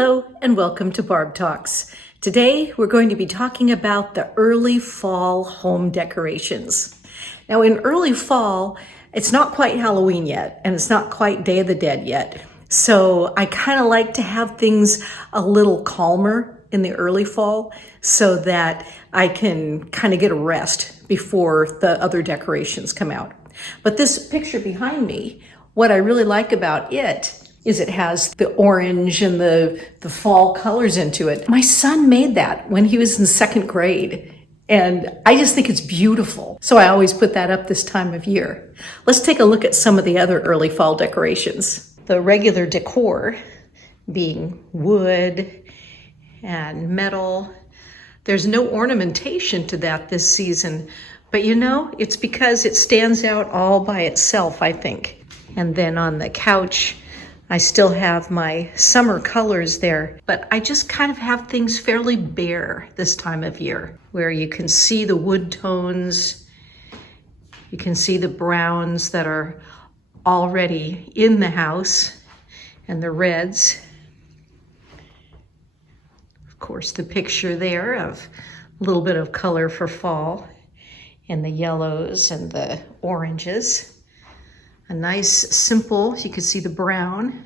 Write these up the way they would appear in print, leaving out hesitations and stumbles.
Hello and welcome to Barb Talks. Today we're going to be talking about the early fall home decorations. Now in early fall, it's not quite Halloween yet and it's not quite Day of the Dead yet. So I kind of like to have things a little calmer in the early fall so that I can kind of get a rest before the other decorations come out. But this picture behind me, what I really like about it is it has the orange and the fall colors into it. My son made that when he was in second grade, and I just think it's beautiful. So I always put that up this time of year. Let's take a look at some of the other early fall decorations. The regular decor being wood and metal. There's no ornamentation to that this season, but you know, it's because it stands out all by itself, I think. And then on the couch, I still have my summer colors there, but I just kind of have things fairly bare this time of year, where you can see the wood tones, you can see the browns that are already in the house, and the reds. Of course, the picture there of a little bit of color for fall, and the yellows and the oranges. A nice, simple, you can see the brown,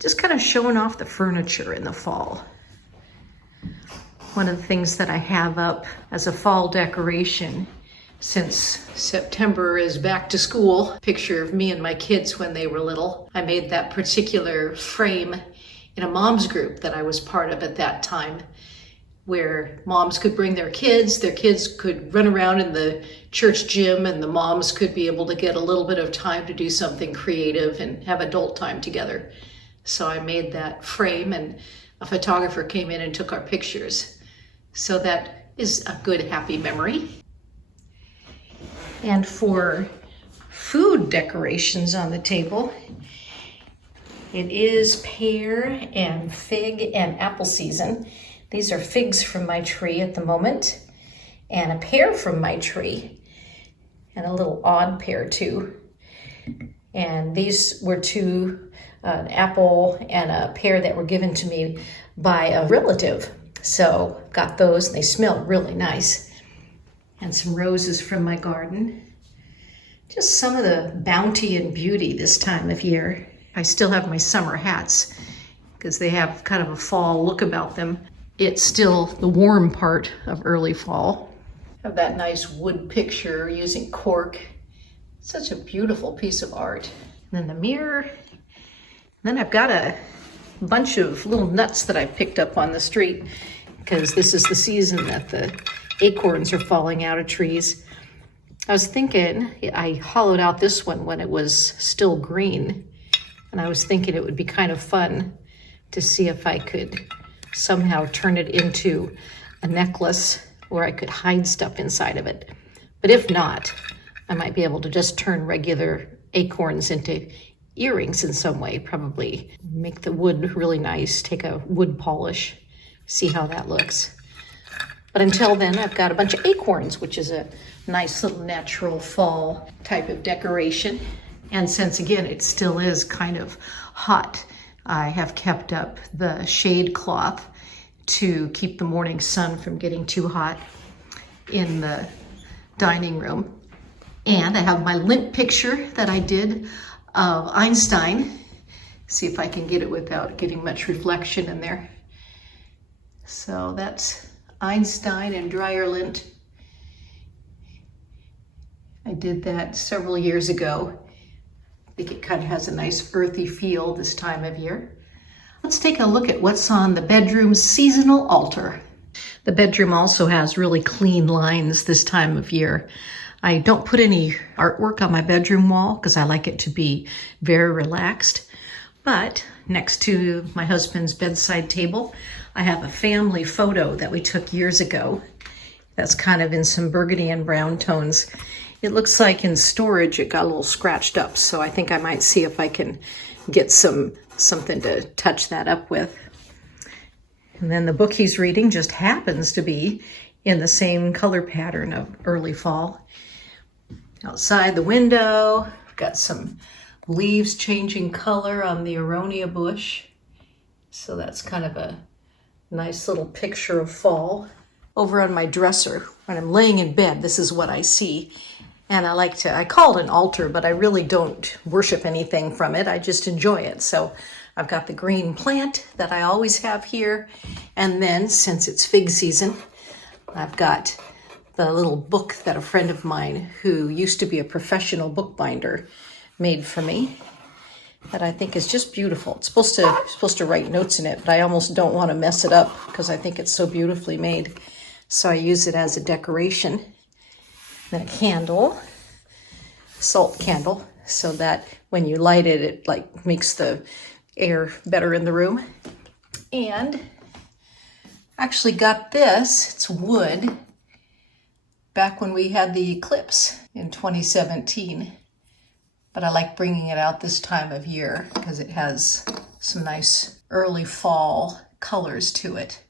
just kind of showing off the furniture in the fall. One of the things that I have up as a fall decoration since September is back to school. Picture of me and my kids when they were little. I made that particular frame in a mom's group that I was part of at that time, where moms could bring their kids could run around in the church gym, and the moms could be able to get a little bit of time to do something creative and have adult time together. So I made that frame, and a photographer came in and took our pictures. So that is a good, happy memory. And for food decorations on the table, it is pear and fig and apple season. These are figs from my tree at the moment, and a pear from my tree, and a little odd pear too. And these were two, an apple and a pear that were given to me by a relative. So got those, and they smell really nice. And some roses from my garden. Just some of the bounty and beauty this time of year. I still have my summer hats because they have kind of a fall look about them. It's still the warm part of early fall. Have that nice wood picture using cork. Such a beautiful piece of art. And then the mirror. And then I've got a bunch of little nuts that I picked up on the street because this is the season that the acorns are falling out of trees. I was thinking, I hollowed out this one when it was still green. And I was thinking it would be kind of fun to see if I could somehow turn it into a necklace where I could hide stuff inside of it. But if not, I might be able to just turn regular acorns into earrings in some way, probably make the wood really nice, take a wood polish, see how that looks. But until then, I've got a bunch of acorns, which is a nice little natural fall type of decoration. And since again, it still is kind of hot, I have kept up the shade cloth to keep the morning sun from getting too hot in the dining room. And I have my lint picture that I did of Einstein. See if I can get it without getting much reflection in there. So that's Einstein and dryer lint. I did that several years ago. I think it kind of has a nice earthy feel this time of year. Let's take a look at what's on the bedroom's seasonal altar. The bedroom also has really clean lines this time of year. I don't put any artwork on my bedroom wall because I like it to be very relaxed. But next to my husband's bedside table, I have a family photo that we took years ago. That's kind of in some burgundy and brown tones. It looks like in storage it got a little scratched up, so I think I might see if I can get something to touch that up with. And then the book he's reading just happens to be in the same color pattern of early fall. Outside the window, got some leaves changing color on the aronia bush. So that's kind of a nice little picture of fall. Over on my dresser, when I'm laying in bed, this is what I see. And I call it an altar, but I really don't worship anything from it. I just enjoy it. So I've got the green plant that I always have here. And then, since it's fig season, I've got the little book that a friend of mine who used to be a professional bookbinder made for me that I think is just beautiful. It's supposed to write notes in it, but I almost don't want to mess it up because I think it's so beautifully made. So I use it as a decoration. Then a candle, salt candle, so that when you light it, it like makes the air better in the room. And actually got this, it's wood, back when we had the eclipse in 2017. But I like bringing it out this time of year because it has some nice early fall colors to it.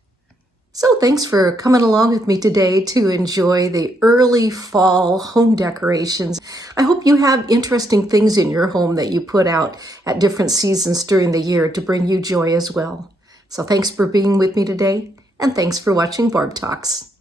So thanks for coming along with me today to enjoy the early fall home decorations. I hope you have interesting things in your home that you put out at different seasons during the year to bring you joy as well. So thanks for being with me today, and thanks for watching Barb Talks.